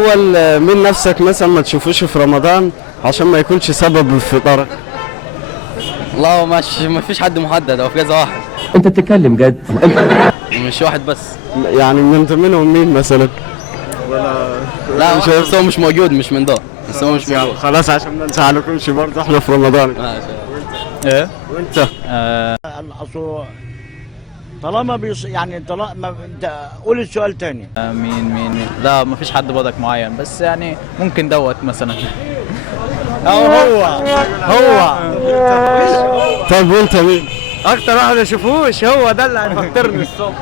الاول من نفسك مثلا ما تشوفوش في رمضان عشان ما يكونش سبب في طرق. لا ما فيش حد محدد، هو في كذا واحد. انت بتتكلم جد؟ مش واحد بس. يعني من ضمنهم مين مثلا؟ لا مش بس هو مش موجود، مش من ده. بس هو مش موجود. خلاص عشان ما نزعلكمش برضه احنا في رمضان. ايه وانت؟ الاصل طالما يعني طالما انت قول السؤال تاني. مين لا ما فيش حد برضك معين، بس يعني ممكن دوت مثلا. هو طب وانت مين؟ اكتر واحد ما اشوفوش هو ده اللي هيفكرني الصبح.